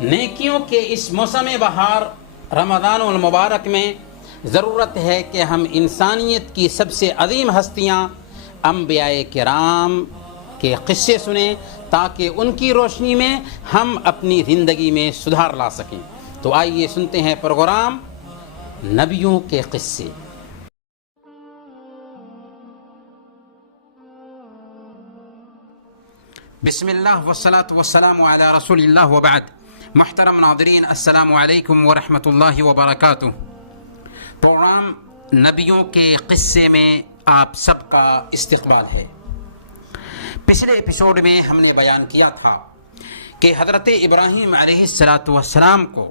نیکیوں کے اس موسم بہار رمضان المبارک میں ضرورت ہے کہ ہم انسانیت کی سب سے عظیم ہستیاں انبیاء کرام کے قصے سنیں تاکہ ان کی روشنی میں ہم اپنی زندگی میں سدھار لا سکیں۔ تو آئیے سنتے ہیں پروگرام نبیوں کے قصے۔ بسم اللہ والصلاة والسلام علی رسول اللہ وبعد۔ محترم ناظرین، السلام علیکم ورحمۃ اللہ وبرکاتہ۔ پروگرام نبیوں کے قصے میں آپ سب کا استقبال ہے۔ پچھلے ایپیسوڈ میں ہم نے بیان کیا تھا کہ حضرت ابراہیم علیہ السلام کو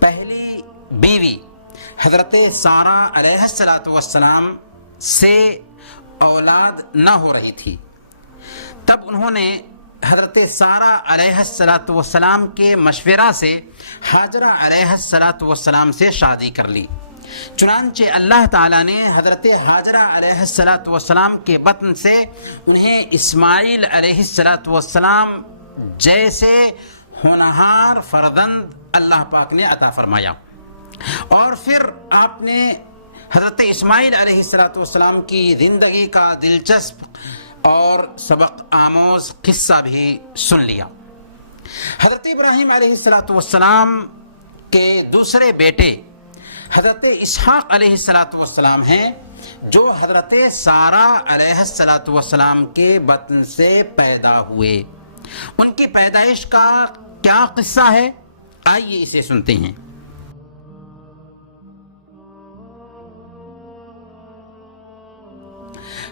پہلی بیوی حضرت سارہ علیہ السلام سے اولاد نہ ہو رہی تھی، تب انہوں نے حضرت سارہ علیہ السلام کے مشورہ سے ہاجرہ علیہ السلام سے شادی کر لی۔ چنانچہ اللہ تعالیٰ نے حضرت ہاجرہ علیہ السلام کے بطن سے انہیں اسماعیل علیہ السلام جیسے ہونہار فرزند اللہ پاک نے عطا فرمایا، اور پھر آپ نے حضرت اسماعیل علیہ السلام کی زندگی کا دلچسپ اور سبق آموز قصہ بھی سن لیا۔ حضرت ابراہیم علیہ السلام کے دوسرے بیٹے حضرت اسحاق علیہ السلام ہیں، جو حضرت سارہ علیہ السلام کے بطن سے پیدا ہوئے۔ ان کی پیدائش کا کیا قصہ ہے، آئیے اسے سنتے ہیں۔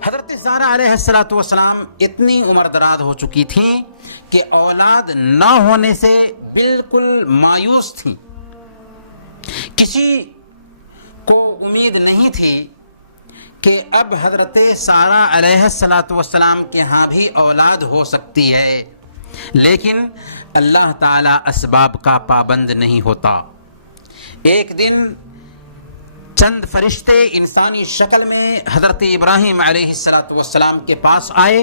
حضرت سارہ علیہ السلام اتنی عمر دراز ہو چکی تھیں کہ اولاد نہ ہونے سے بالکل مایوس تھیں۔ کسی کو امید نہیں تھی کہ اب حضرت سارہ علیہ السلام کے ہاں بھی اولاد ہو سکتی ہے، لیکن اللہ تعالی اسباب کا پابند نہیں ہوتا۔ ایک دن چند فرشتے انسانی شکل میں حضرت ابراہیم علیہ السلام کے پاس آئے۔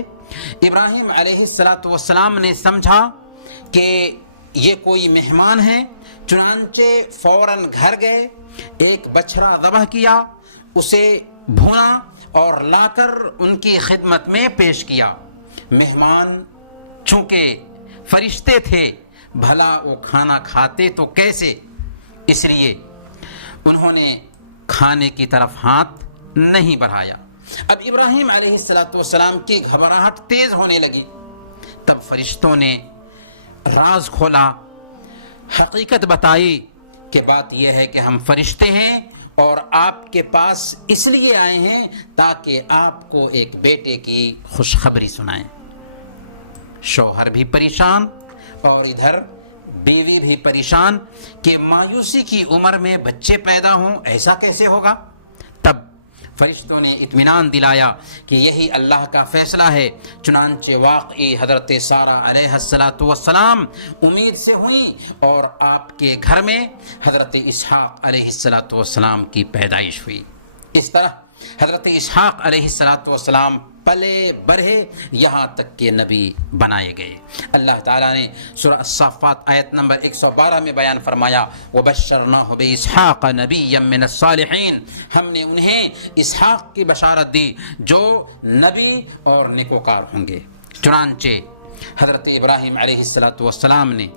ابراہیم علیہ السلام نے سمجھا کہ یہ کوئی مہمان ہے، چنانچہ فوراً گھر گئے، ایک بچھڑا ذبح کیا، اسے بھونا اور لا کر ان کی خدمت میں پیش کیا۔ مہمان چونکہ فرشتے تھے، بھلا وہ کھانا کھاتے تو کیسے، اس لیے انہوں نے کھانے کی طرف ہاتھ نہیں بڑھایا۔ اب ابراہیم علیہ السلام کی گھبراہٹ تیز ہونے لگی۔ تب فرشتوں نے راز کھولا، حقیقت بتائی کہ بات یہ ہے کہ ہم فرشتے ہیں اور آپ کے پاس اس لیے آئے ہیں تاکہ آپ کو ایک بیٹے کی خوشخبری سنائیں۔ شوہر بھی پریشان اور ادھر بیوی بھی پریشان کہ مایوسی کی عمر میں بچے پیدا ہوں، ایسا کیسے ہوگا؟ تب فرشتوں نے اطمینان دلایا کہ یہی اللہ کا فیصلہ ہے۔ چنانچہ واقعی حضرت سارہ علیہ السلام امید سے ہوئیں اور آپ کے گھر میں حضرت اسحاق علیہ السلام کی پیدائش ہوئی۔ اس طرح حضرت اسحاق علیہ السلام پلے بڑھے یہاں تک کہ نبی بنائے گئے۔ اللہ تعالیٰ نے سورہ الصافات آیت نمبر 112 میں بیان فرمایا، وَبَشَّرْنَاهُ بِإِسْحَاقَ نَبِيًّا مِّنَ الصَّالِحِينَ، ہم نے انہیں اسحاق کی بشارت دی جو نبی اور نیکوکار ہوں گے۔ چنانچہ حضرت ابراہیم علیہ السلام نے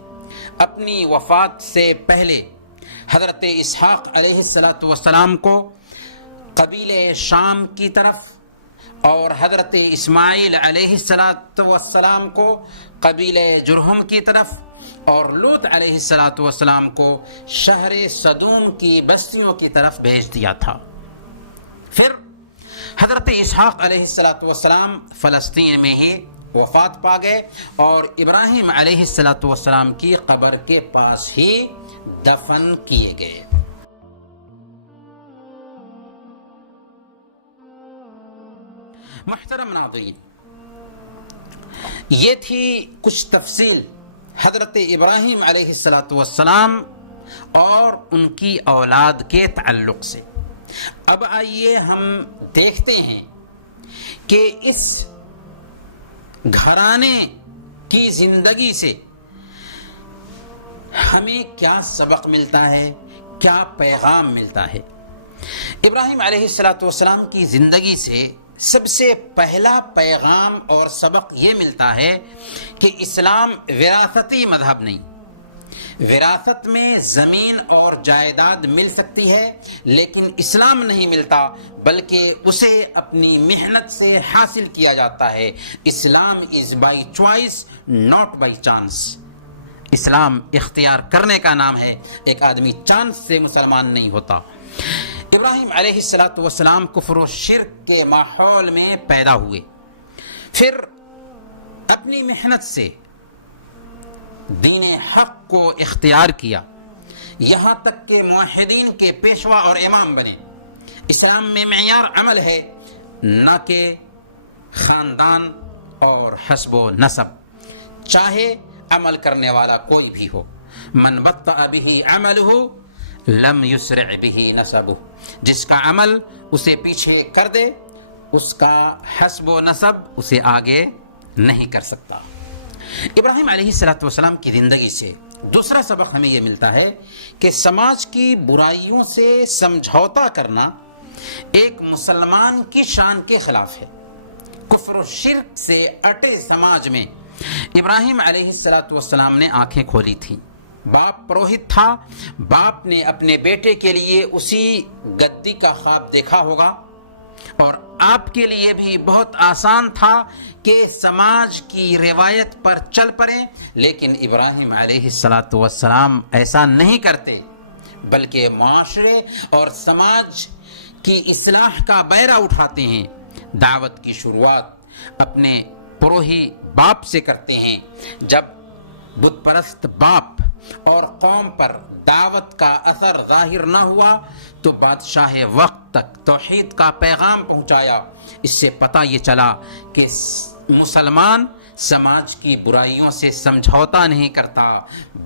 اپنی وفات سے پہلے حضرت اسحاق علیہ السلام کو قبیلے شام کی طرف اور حضرت اسماعیل علیہ السلام کو قبیلہ جرہم کی طرف اور لوط علیہ السلام کو شہر صدوم کی بستیوں کی طرف بھیج دیا تھا۔ پھر حضرت اسحاق علیہ السلام فلسطین میں ہی وفات پا گئے اور ابراہیم علیہ السلام کی قبر کے پاس ہی دفن کیے گئے۔ محترم ناظرین، یہ تھی کچھ تفصیل حضرت ابراہیم علیہ السلام اور ان کی اولاد کے تعلق سے۔ اب آئیے ہم دیکھتے ہیں کہ اس گھرانے کی زندگی سے ہمیں کیا سبق ملتا ہے، کیا پیغام ملتا ہے؟ ابراہیم علیہ السلام کی زندگی سے سب سے پہلا پیغام اور سبق یہ ملتا ہے کہ اسلام وراثتی مذہب نہیں۔ وراثت میں زمین اور جائیداد مل سکتی ہے، لیکن اسلام نہیں ملتا، بلکہ اسے اپنی محنت سے حاصل کیا جاتا ہے۔ Islam is by choice not by chance. اسلام اختیار کرنے کا نام ہے، ایک آدمی چانس سے مسلمان نہیں ہوتا۔ ابراہیم علیہ السلام کفر و شرک کے ماحول میں پیدا ہوئے، پھر اپنی محنت سے دین حق کو اختیار کیا، یہاں تک کہ موحدین کے پیشوا اور امام بنے۔ اسلام میں معیار عمل ہے، نہ کہ خاندان اور حسب و نسب، چاہے عمل کرنے والا کوئی بھی ہو۔ من بطأ به عمله لم یسرع به نسبه، جس کا عمل اسے پیچھے کر دے، اس کا حسب و نسب اسے آگے نہیں کر سکتا۔ ابراہیم علیہ السلام کی زندگی سے دوسرا سبق ہمیں یہ ملتا ہے کہ سماج کی برائیوں سے سمجھوتا کرنا ایک مسلمان کی شان کے خلاف ہے۔ کفر و شرک سے اٹے سماج میں ابراہیم علیہ السلام نے آنکھیں کھولی تھیں۔ باپ پروہت تھا، باپ نے اپنے بیٹے کے لیے اسی گدی کا خواب دیکھا ہوگا، اور آپ کے لیے بھی بہت آسان تھا کہ سماج کی روایت پر چل پڑیں، لیکن ابراہیم علیہ السلام ایسا نہیں کرتے، بلکہ معاشرے اور سماج کی اصلاح کا بیرہ اٹھاتے ہیں۔ دعوت کی شروعات اپنے پروہی باپ سے کرتے ہیں۔ جب بت پرست باپ اور قوم پر دعوت کا اثر ظاہر نہ ہوا تو بادشاہ وقت تک توحید کا پیغام پہنچایا۔ اس سے پتہ یہ چلا کہ مسلمان سماج کی برائیوں سے سمجھوتا نہیں کرتا،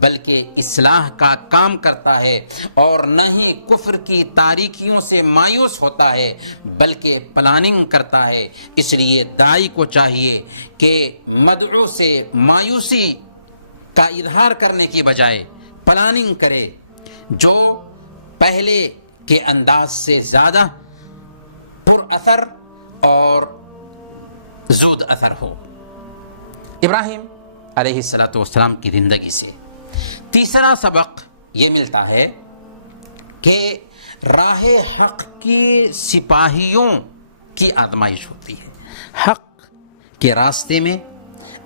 بلکہ اصلاح کا کام کرتا ہے، اور نہ ہی کفر کی تاریکیوں سے مایوس ہوتا ہے، بلکہ پلاننگ کرتا ہے۔ اس لیے داعی کو چاہیے کہ مدعو سے مایوسی کا اظہار کرنے کی بجائے پلاننگ کرے، جو پہلے کے انداز سے زیادہ پر اثر اور زود اثر ہو۔ ابراہیم علیہ السلام کی زندگی سے تیسرا سبق یہ ملتا ہے کہ راہ حق کی سپاہیوں کی آزمائش ہوتی ہے۔ حق کے راستے میں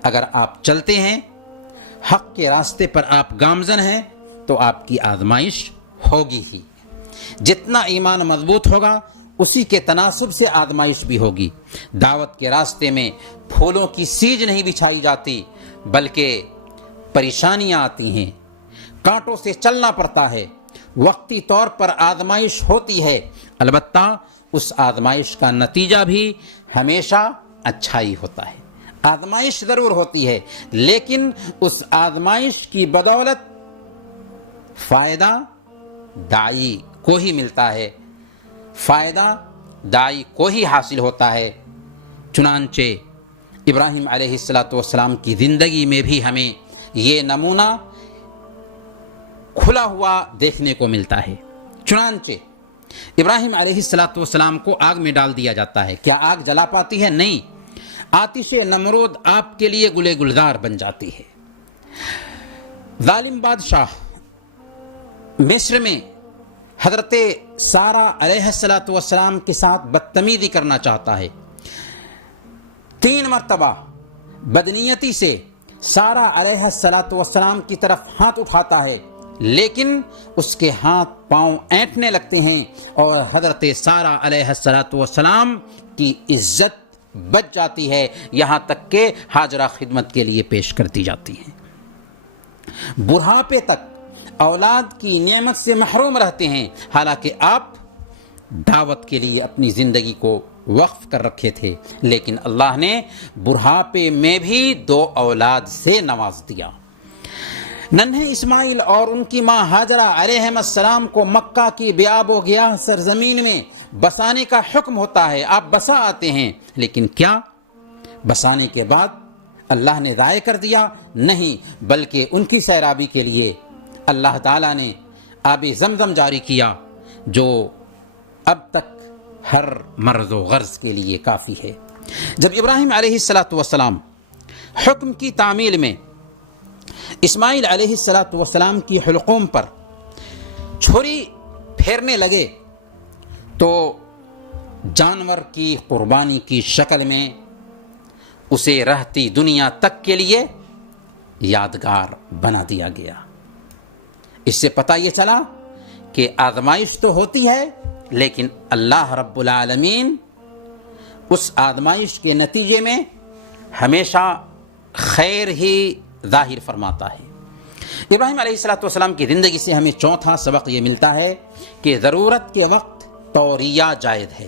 اگر آپ چلتے ہیں، حق کے راستے پر آپ گامزن ہیں، تو آپ کی آزمائش ہوگی ہی۔ جتنا ایمان مضبوط ہوگا اسی کے تناسب سے آزمائش بھی ہوگی۔ دعوت کے راستے میں پھولوں کی سیج نہیں بچھائی جاتی، بلکہ پریشانیاں آتی ہیں، کانٹوں سے چلنا پڑتا ہے، وقتی طور پر آزمائش ہوتی ہے، البتہ اس آزمائش کا نتیجہ بھی ہمیشہ اچھا ہی ہوتا ہے۔ آزمائش ضرور ہوتی ہے، لیکن اس آزمائش کی بدولت فائدہ داعی کو ہی ملتا ہے، فائدہ داعی کو ہی حاصل ہوتا ہے۔ چنانچہ ابراہیم علیہ السلام کی زندگی میں بھی ہمیں یہ نمونہ کھلا ہوا دیکھنے کو ملتا ہے۔ چنانچہ ابراہیم علیہ السلام کو آگ میں ڈال دیا جاتا ہے۔ کیا آگ جلا پاتی ہے؟ نہیں، آتش نمرود آپ کے لیے گلے گلزار بن جاتی ہے۔ ظالم بادشاہ مصر میں حضرت سارہ علیہ السلام کے ساتھ بدتمیزی کرنا چاہتا ہے۔ 3 مرتبہ بدنیتی سے سارہ علیہ السلام کی طرف ہاتھ اٹھاتا ہے، لیکن اس کے ہاتھ پاؤں اینٹنے لگتے ہیں، اور حضرت سارہ علیہ السلام کی عزت بچ جاتی ہے، یہاں تک کہ حاجرہ خدمت کے لیے پیش کر دی جاتی ہیں۔ بڑھاپے تک اولاد کی نعمت سے محروم رہتے ہیں، حالانکہ آپ دعوت کے لیے اپنی زندگی کو وقف کر رکھے تھے، لیکن اللہ نے بڑھاپے میں بھی 2 اولاد سے نواز دیا۔ ننھے اسماعیل اور ان کی ماں حاجرہ علیہ السلام کو مکہ کی بیاب و گیاہ سرزمین میں بسانے کا حکم ہوتا ہے۔ آپ بسا آتے ہیں، لیکن کیا بسانے کے بعد اللہ نے ضائع کر دیا؟ نہیں، بلکہ ان کی سیرابی کے لیے اللہ تعالیٰ نے آب زمزم جاری کیا جو اب تک ہر مرض و غرض کے لیے کافی ہے۔ جب ابراہیم علیہ السلام حکم کی تعمیل میں اسماعیل علیہ السلام کی حلقوم پر چھری پھیرنے لگے تو جانور کی قربانی کی شکل میں اسے رہتی دنیا تک کے لیے یادگار بنا دیا گیا۔ اس سے پتہ یہ چلا کہ آزمائش تو ہوتی ہے، لیکن اللہ رب العالمین اس آزمائش کے نتیجے میں ہمیشہ خیر ہی ظاہر فرماتا ہے۔ ابراہیم علیہ السلام کی زندگی سے ہمیں چوتھا سبق یہ ملتا ہے کہ ضرورت کے وقت توریہ جائز ہے۔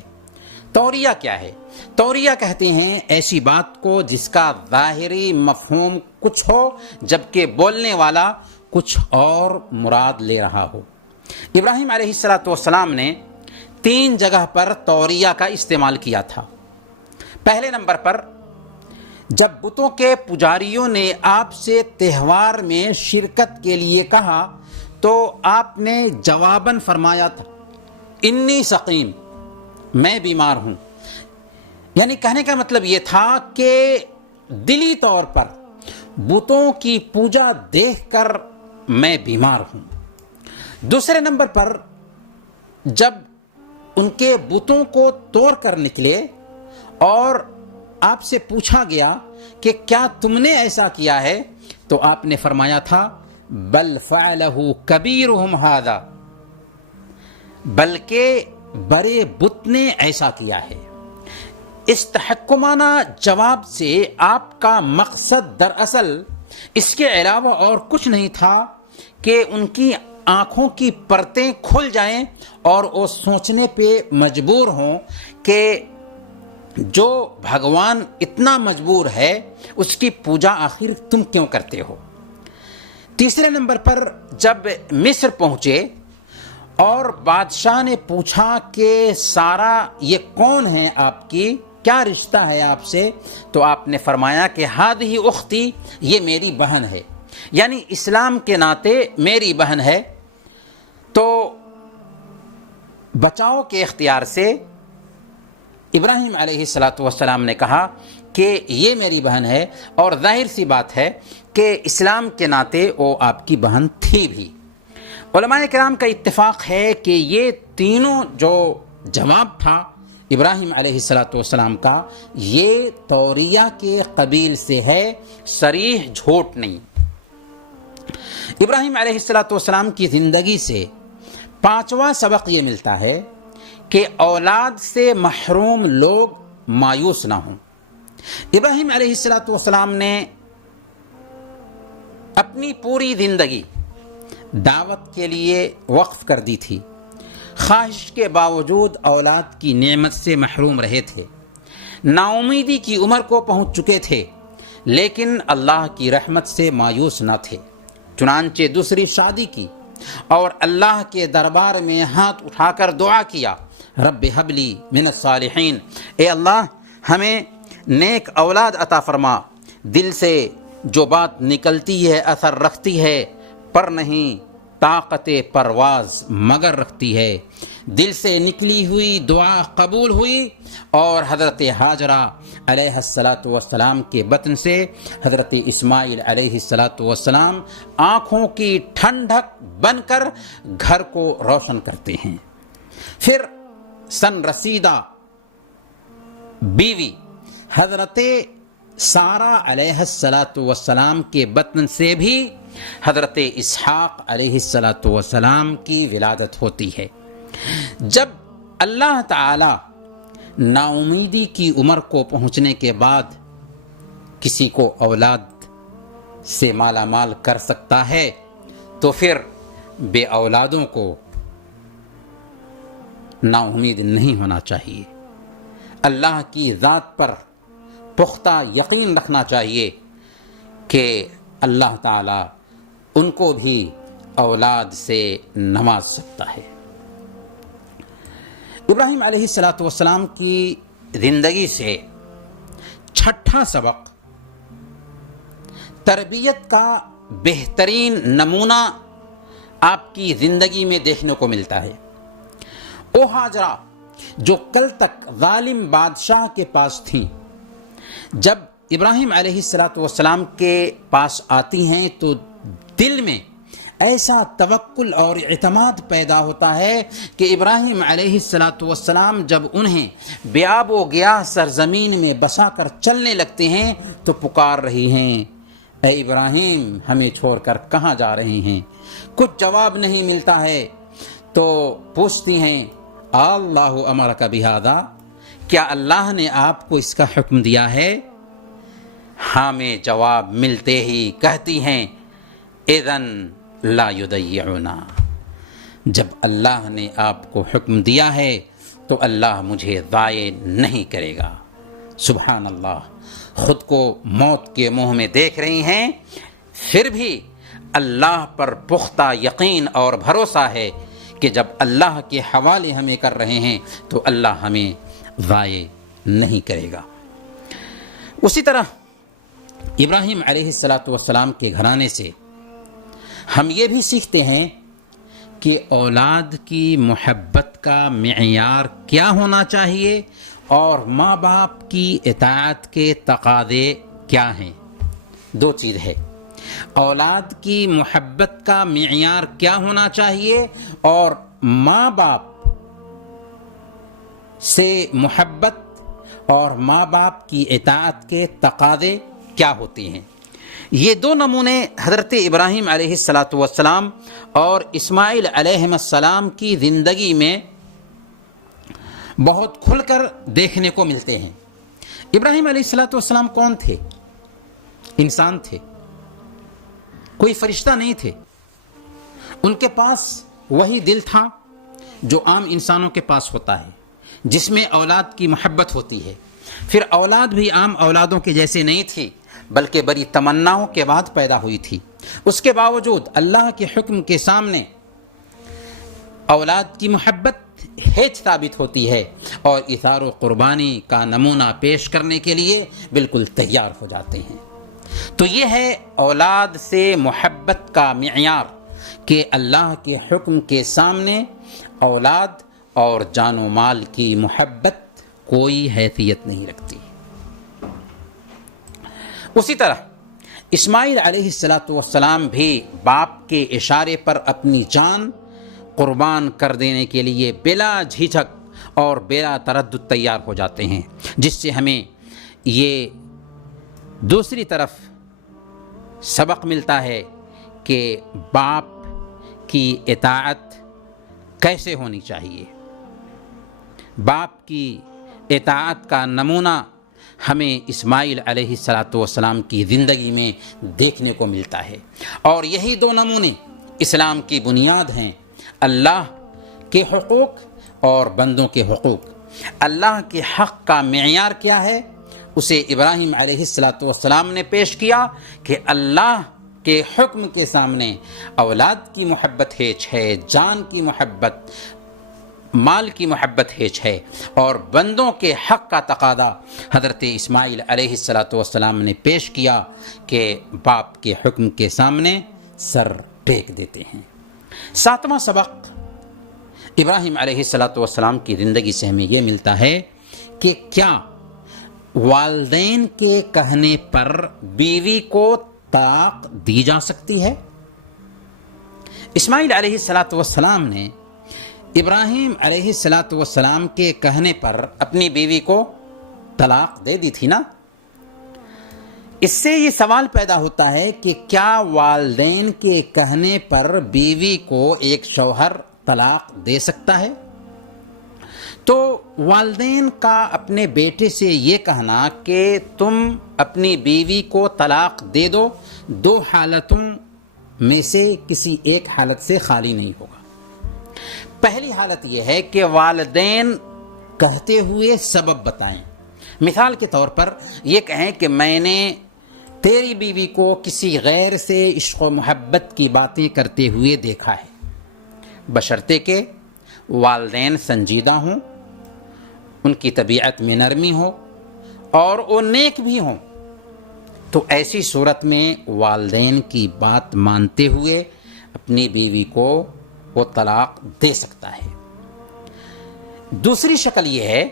توریہ کیا ہے؟ توریہ کہتے ہیں ایسی بات کو جس کا ظاہری مفہوم کچھ ہو جبکہ بولنے والا کچھ اور مراد لے رہا ہو۔ ابراہیم علیہ السلام نے 3 جگہ پر توریہ کا استعمال کیا تھا۔ پہلے نمبر پر جب بتوں کے پجاریوں نے آپ سے تہوار میں شرکت کے لیے کہا تو آپ نے جواباً فرمایا تھا انی سقیم، میں بیمار ہوں۔ یعنی کہنے کا مطلب یہ تھا کہ دلی طور پر بتوں کی پوجا دیکھ کر میں بیمار ہوں۔ دوسرے نمبر پر جب ان کے بتوں کو توڑ کر نکلے اور آپ سے پوچھا گیا کہ کیا تم نے ایسا کیا ہے، تو آپ نے فرمایا تھا بل فعلہ کبیرہم ھذا، بلکہ بڑے بت نے ایسا کیا ہے۔ اس تحکمانہ جواب سے آپ کا مقصد دراصل اس کے علاوہ اور کچھ نہیں تھا کہ ان کی آنکھوں کی پرتیں کھل جائیں اور وہ سوچنے پہ مجبور ہوں کہ جو بھگوان اتنا مجبور ہے اس کی پوجا آخر تم کیوں کرتے ہو۔ تیسرے نمبر پر جب مصر پہنچے اور بادشاہ نے پوچھا کہ سارا یہ کون ہے، آپ کی کیا رشتہ ہے آپ سے، تو آپ نے فرمایا کہ ہادھی اختی، یہ میری بہن ہے، یعنی اسلام کے ناطے میری بہن ہے۔ تو بچاؤ کے اختیار سے ابراہیم علیہ السلام نے کہا کہ یہ میری بہن ہے، اور ظاہر سی بات ہے کہ اسلام کے ناطے وہ آپ کی بہن تھی بھی۔ علماء کرام کا اتفاق ہے کہ یہ تینوں جو جواب تھا ابراہیم علیہ السلام کا، یہ توریہ کے قبیل سے ہے، صریح جھوٹ نہیں۔ ابراہیم علیہ السلام کی زندگی سے 5واں سبق یہ ملتا ہے کہ اولاد سے محروم لوگ مایوس نہ ہوں۔ ابراہیم علیہ السلام نے اپنی پوری زندگی دعوت کے لیے وقف کر دی تھی، خواہش کے باوجود اولاد کی نعمت سے محروم رہے تھے، نا امیدی کی عمر کو پہنچ چکے تھے، لیکن اللہ کی رحمت سے مایوس نہ تھے۔ چنانچہ دوسری شادی کی اور اللہ کے دربار میں ہاتھ اٹھا کر دعا کیا، رب حب لی من الصالحین، اے اللہ ہمیں نیک اولاد عطا فرما۔ دل سے جو بات نکلتی ہے اثر رکھتی ہے، پر نہیں طاقت پرواز مگر رکھتی ہے۔ دل سے نکلی ہوئی دعا قبول ہوئی، اور حضرت ہاجرہ علیہ السلام کے بطن سے حضرت اسماعیل علیہ السلام آنکھوں کی ٹھنڈک بن کر گھر کو روشن کرتے ہیں۔ پھر سن رسیدہ بیوی حضرت سارہ علیہ السلام کے بطن سے بھی حضرت اسحاق علیہ السلام کی ولادت ہوتی ہے۔ جب اللہ تعالی نا امیدی کی عمر کو پہنچنے کے بعد کسی کو اولاد سے مالا مال کر سکتا ہے تو پھر بے اولادوں کو نا امید نہیں ہونا چاہیے۔ اللہ کی ذات پر پختہ یقین رکھنا چاہیے کہ اللہ تعالی ان کو بھی اولاد سے نواز سکتا ہے۔ ابراہیم علیہ السلام کی زندگی سے 6واں سبق، تربیت کا بہترین نمونہ آپ کی زندگی میں دیکھنے کو ملتا ہے۔ وہ ہاجرہ جو کل تک ظالم بادشاہ کے پاس تھیں، جب ابراہیم علیہ السلام کے پاس آتی ہیں تو دل میں ایسا توکل اور اعتماد پیدا ہوتا ہے کہ ابراہیم علیہ السلام جب انہیں بیاب و گیا سرزمین میں بسا کر چلنے لگتے ہیں تو پکار رہی ہیں، اے ابراہیم ہمیں چھوڑ کر کہاں جا رہے ہیں؟ کچھ جواب نہیں ملتا ہے تو پوچھتی ہیں، اللہ امرک بہذا، کیا اللہ نے آپ کو اس کا حکم دیا ہے؟ ہاں میں جواب ملتے ہی کہتی ہیں، اذن لا یضیعنا، جب اللہ نے آپ کو حکم دیا ہے تو اللہ مجھے ضائع نہیں کرے گا۔ سبحان اللہ، خود کو موت کے منہ میں دیکھ رہی ہیں، پھر بھی اللہ پر پختہ یقین اور بھروسہ ہے کہ جب اللہ کے حوالے ہمیں کر رہے ہیں تو اللہ ہمیں ضائع نہیں کرے گا۔ اسی طرح ابراہیم علیہ السلام کے گھرانے سے ہم یہ بھی سیکھتے ہیں کہ اولاد کی محبت کا معیار کیا ہونا چاہیے اور ماں باپ کی اطاعت کے تقاضے کیا ہیں۔ دو چیز ہے، اولاد کی محبت کا معیار کیا ہونا چاہیے اور ماں باپ سے محبت اور ماں باپ کی اطاعت کے تقاضے کیا ہوتے ہیں۔ یہ دو نمونے حضرت ابراہیم علیہ السلام اور اسماعیل علیہ السلام کی زندگی میں بہت کھل کر دیکھنے کو ملتے ہیں۔ ابراہیم علیہ السلام کون تھے؟ انسان تھے، کوئی فرشتہ نہیں تھے۔ ان کے پاس وہی دل تھا جو عام انسانوں کے پاس ہوتا ہے، جس میں اولاد کی محبت ہوتی ہے۔ پھر اولاد بھی عام اولادوں کے جیسے نہیں تھی، بلکہ بڑی تمناؤں کے بعد پیدا ہوئی تھی۔ اس کے باوجود اللہ کے حکم کے سامنے اولاد کی محبت ہیچ ثابت ہوتی ہے اور اثار و قربانی کا نمونہ پیش کرنے کے لیے بالکل تیار ہو جاتے ہیں۔ تو یہ ہے اولاد سے محبت کا معیار کہ اللہ کے حکم کے سامنے اولاد اور جان و مال کی محبت کوئی حیثیت نہیں رکھتی۔ اسی طرح اسماعیل علیہ السلام بھی باپ کے اشارے پر اپنی جان قربان کر دینے کے لیے بلا جھجھک اور بلا تردد تیار ہو جاتے ہیں، جس سے ہمیں یہ دوسری طرف سبق ملتا ہے کہ باپ کی اطاعت کیسے ہونی چاہیے۔ باپ کی اطاعت کا نمونہ ہمیں اسماعیل علیہ السلام کی زندگی میں دیکھنے کو ملتا ہے، اور یہی دو نمونے اسلام کی بنیاد ہیں، اللہ کے حقوق اور بندوں کے حقوق۔ اللہ کے حق کا معیار کیا ہے؟ اسے ابراہیم علیہ السلام نے پیش کیا کہ اللہ کے حکم کے سامنے اولاد کی محبت ہیچ ہے، جان کی محبت، مال کی محبت ہیچ ہے، اور بندوں کے حق کا تقاضا حضرت اسماعیل علیہ السلام نے پیش کیا کہ باپ کے حکم کے سامنے سر ٹیک دیتے ہیں۔ ساتواں سبق ابراہیم علیہ السلام کی زندگی سے ہمیں یہ ملتا ہے کہ کیا والدین کے کہنے پر بیوی کو طلاق دی جا سکتی ہے؟ اسماعیل علیہ السلام نے ابراہیم علیہ السلام کے کہنے پر اپنی بیوی کو طلاق دے دی تھی نا۔ اس سے یہ سوال پیدا ہوتا ہے کہ کیا والدین کے کہنے پر بیوی کو ایک شوہر طلاق دے سکتا ہے؟ تو والدین کا اپنے بیٹے سے یہ کہنا کہ تم اپنی بیوی کو طلاق دے دو، دو حالتوں میں سے کسی ایک حالت سے خالی نہیں ہوگا۔ پہلی حالت یہ ہے کہ والدین کہتے ہوئے سبب بتائیں۔ مثال کے طور پر یہ کہیں کہ میں نے تیری بیوی کو کسی غیر سے عشق و محبت کی باتیں کرتے ہوئے دیکھا ہے، بشرطے کہ والدین سنجیدہ ہوں، ان کی طبیعت میں نرمی ہو اور وہ نیک بھی ہوں، تو ایسی صورت میں والدین کی بات مانتے ہوئے اپنی بیوی کو وہ طلاق دے سکتا ہے۔ دوسری شکل یہ ہے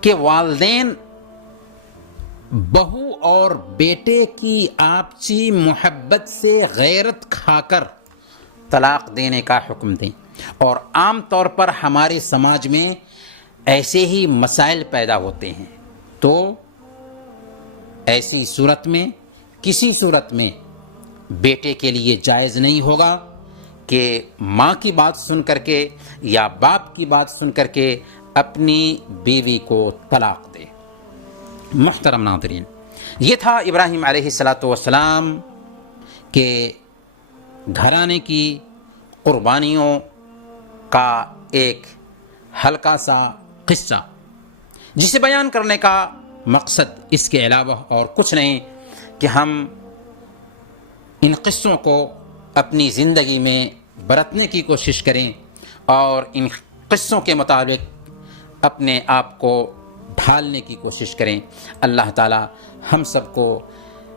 کہ والدین بہو اور بیٹے کی آپسی محبت سے غیرت کھا کر طلاق دینے کا حکم دیں، اور عام طور پر ہمارے سماج میں ایسے ہی مسائل پیدا ہوتے ہیں، تو ایسی صورت میں کسی صورت میں بیٹے کے لیے جائز نہیں ہوگا کہ ماں کی بات سن کر کے یا باپ کی بات سن کر کے اپنی بیوی کو طلاق دے۔ محترم ناظرین، یہ تھا ابراہیم علیہ السلام کے گھرانے کی قربانیوں کا ایک ہلکا سا قصہ، جسے بیان کرنے کا مقصد اس کے علاوہ اور کچھ نہیں کہ ہم ان قصوں کو اپنی زندگی میں برتنے کی کوشش کریں اور ان قصوں کے مطابق اپنے آپ کو ڈھالنے کی کوشش کریں۔ اللہ تعالی ہم سب کو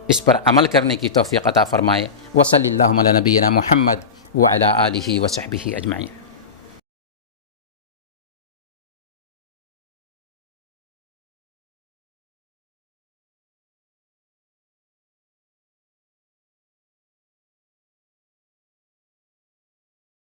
اس پر عمل کرنے کی توفیق عطا فرمائے۔ وصلی اللہ علی نبینا محمد وعلی آلہ وصحبہ اجمعین۔